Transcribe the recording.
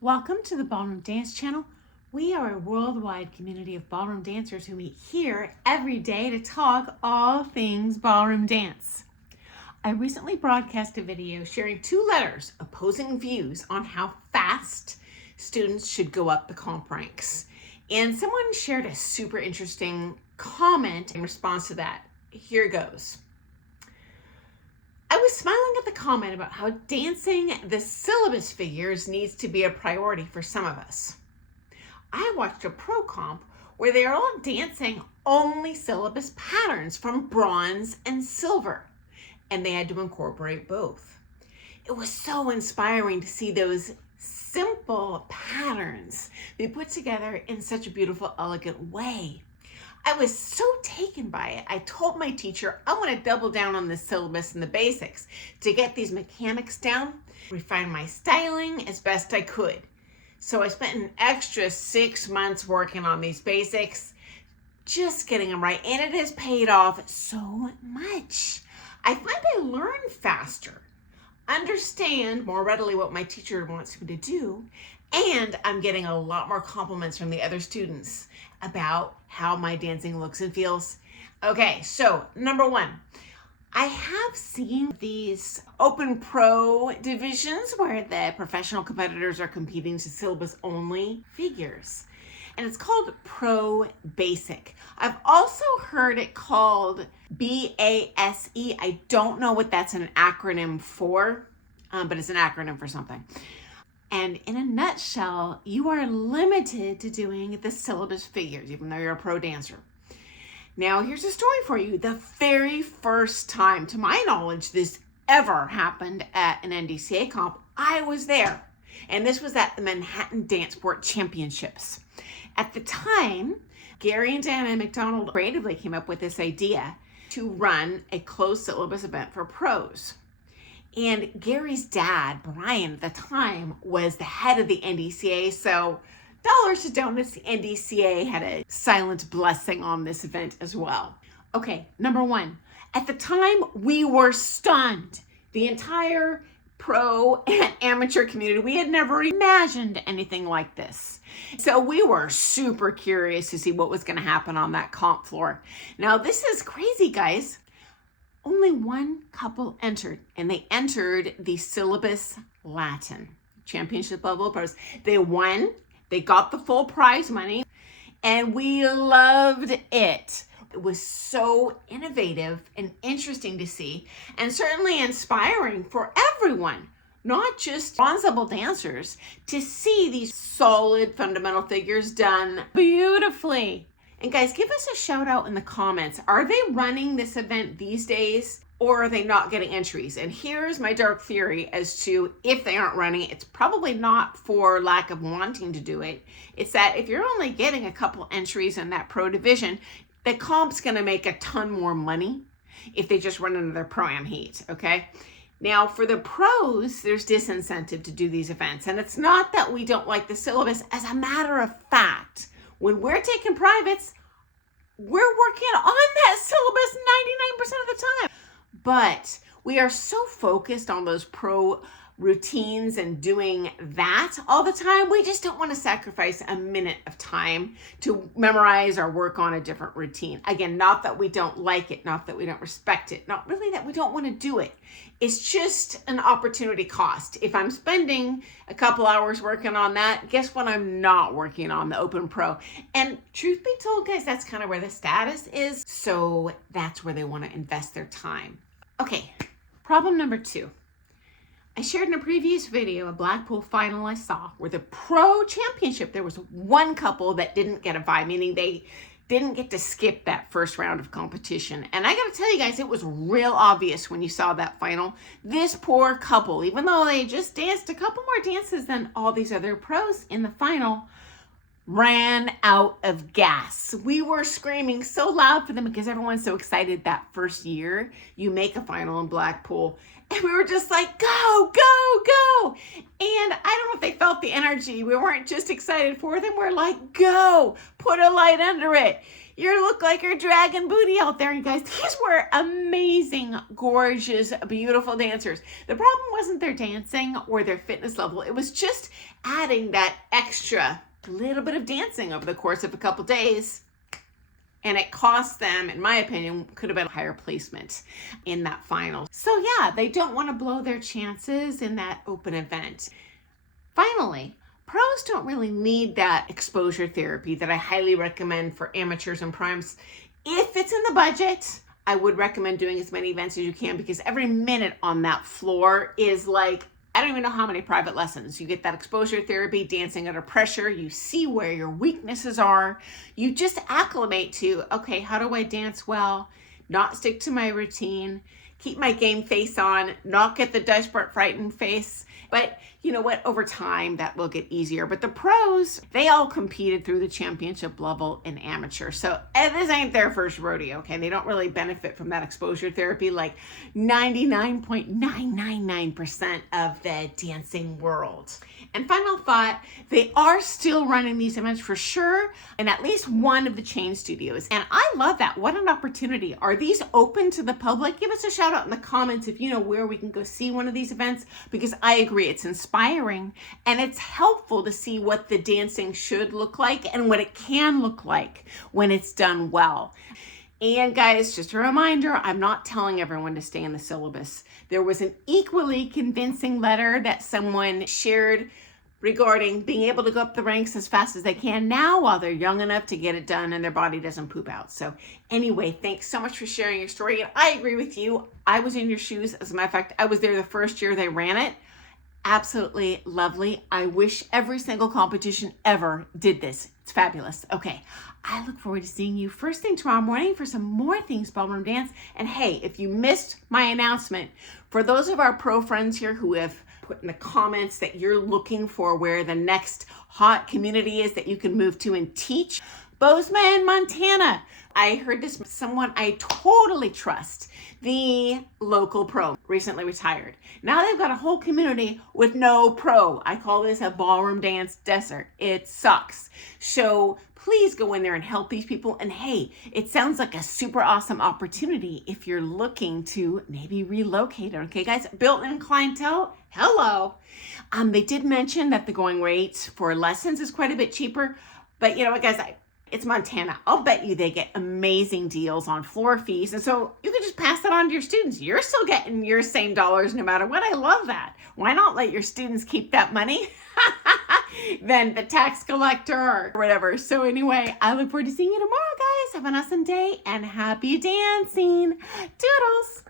Welcome to the Ballroom Dance Channel. We are a worldwide community of ballroom dancers who meet here every day to talk all things ballroom dance. I recently broadcast a video sharing two letters opposing views on how fast students should go up the comp ranks. And someone shared a super interesting comment in response to that. Here goes. I was smiling at the comment about how dancing the syllabus figures needs to be a priority for some of us. I watched a pro comp where they are all dancing only syllabus patterns from bronze and silver, and they had to incorporate both. It was so inspiring to see those simple patterns be put together in such a beautiful, elegant way. I was so taken by it. I told my teacher, I want to double down on the syllabus and the basics to get these mechanics down, refine my styling as best I could. So I spent an extra 6 months working on these basics, just getting them right. And it has paid off so much. I find I learn faster, understand more readily what my teacher wants me to do, and I'm getting a lot more compliments from the other students about how my dancing looks and feels. Okay, so number one, I have seen these open pro divisions where the professional competitors are competing to syllabus only figures. And it's called Pro Basic. I've also heard it called BASE. I don't know what that's an acronym for, but it's an acronym for something. And in a nutshell, you are limited to doing the syllabus figures, even though you're a pro dancer. Now, here's a story for you. The very first time, to my knowledge, this ever happened at an NDCA comp, I was there. And this was at the Manhattan Dance Sport Championships. At the time, Gary and Diana McDonald creatively came up with this idea to run a closed syllabus event for pros. And Gary's dad, Brian, at the time was the head of the NDCA. So dollars to donuts, the NDCA had a silent blessing on this event as well. Okay, number one, at the time we were stunned. The entire pro and amateur community, we had never imagined anything like this. So we were super curious to see what was going to happen on that comp floor. Now this is crazy, guys. Only one couple entered, and they entered the Syllabus Latin championship level pros. They won, they got the full prize money, and we loved it. It was so innovative and interesting to see, and certainly inspiring for everyone, not just ensemble dancers, to see these solid fundamental figures done beautifully. And guys, give us a shout out in the comments. Are they running this event these days, or are they not getting entries? And here's my dark theory as to if they aren't running it, it's probably not for lack of wanting to do it. It's that if you're only getting a couple entries in that pro division, the comp's gonna make a ton more money if they just run another pro-am heat, okay? Now for the pros, there's disincentive to do these events. And it's not that we don't like the syllabus. As a matter of fact, when we're taking privates, we're working on that syllabus 99% of the time. But we are so focused on those pro routines and doing that all the time, we just don't want to sacrifice a minute of time to memorize or work on a different routine. Again, not that we don't like it, not that we don't respect it, not really that we don't want to do it. It's just an opportunity cost. If I'm spending a couple hours working on that, guess what? I'm not working on the Open Pro. And truth be told, guys, that's kind of where the status is. So that's where they want to invest their time. Okay, problem number two. I shared in a previous video a Blackpool final I saw where the pro championship, there was one couple that didn't get a bye, meaning they didn't get to skip that first round of competition. And I gotta tell you guys, it was real obvious when you saw that final. This poor couple, even though they just danced a couple more dances than all these other pros in the final, ran out of gas. We were screaming so loud for them because everyone's so excited that first year you make a final in Blackpool. And we were just like, go, go, go. And I don't know if they felt the energy. We weren't just excited for them. We're like, go, put a light under it. You look like you're dragging booty out there. And guys, these were amazing, gorgeous, beautiful dancers. The problem wasn't their dancing or their fitness level. It was just adding that extra little bit of dancing over the course of a couple days. And it cost them, in my opinion, could have been a higher placement in that final. So yeah, they don't want to blow their chances in that open event. Finally, pros don't really need that exposure therapy that I highly recommend for amateurs and primes. If it's in the budget, I would recommend doing as many events as you can, because every minute on that floor is like, I don't even know how many private lessons. You get that exposure therapy, dancing under pressure. You see where your weaknesses are. You just acclimate to, okay, how do I dance well, not stick to my routine, keep my game face on, not get the desperate, frightened face. But you know what? Over time, that will get easier. But the pros, they all competed through the championship level in amateur. So this ain't their first rodeo, okay? They don't really benefit from that exposure therapy like 99.999% of the dancing world. And final thought, they are still running these events for sure in at least one of the chain studios. And I love that. What an opportunity. Are these open to the public? Give us a shout out in the comments if you know where we can go see one of these events, because I agree, it's inspiring and it's helpful to see what the dancing should look like and what it can look like when it's done well. And guys, just a reminder, I'm not telling everyone to stay in the syllabus. There was an equally convincing letter that someone shared regarding being able to go up the ranks as fast as they can now while they're young enough to get it done and their body doesn't poop out. So anyway, thanks so much for sharing your story. And I agree with you. I was in your shoes. As a matter of fact, I was there the first year they ran it. Absolutely lovely. I wish every single competition ever did this. It's fabulous. Okay, I look forward to seeing you first thing tomorrow morning for some more things ballroom dance. And hey, if you missed my announcement, for those of our pro friends here who have put in the comments that you're looking for where the next hot community is that you can move to and teach, Bozeman, Montana. I heard this from someone I totally trust, the local pro, recently retired. Now they've got a whole community with no pro. I call this a ballroom dance desert. It sucks. So please go in there and help these people. And hey, it sounds like a super awesome opportunity if you're looking to maybe relocate. Okay, guys, built-in clientele, hello. They did mention that the going rate for lessons is quite a bit cheaper, but you know what, guys, it's Montana. I'll bet you they get amazing deals on floor fees. And so you can just pass that on to your students. You're still getting your same dollars no matter what. I love that. Why not let your students keep that money than the tax collector or whatever. So anyway, I look forward to seeing you tomorrow, guys. Have an awesome day and happy dancing. Doodles.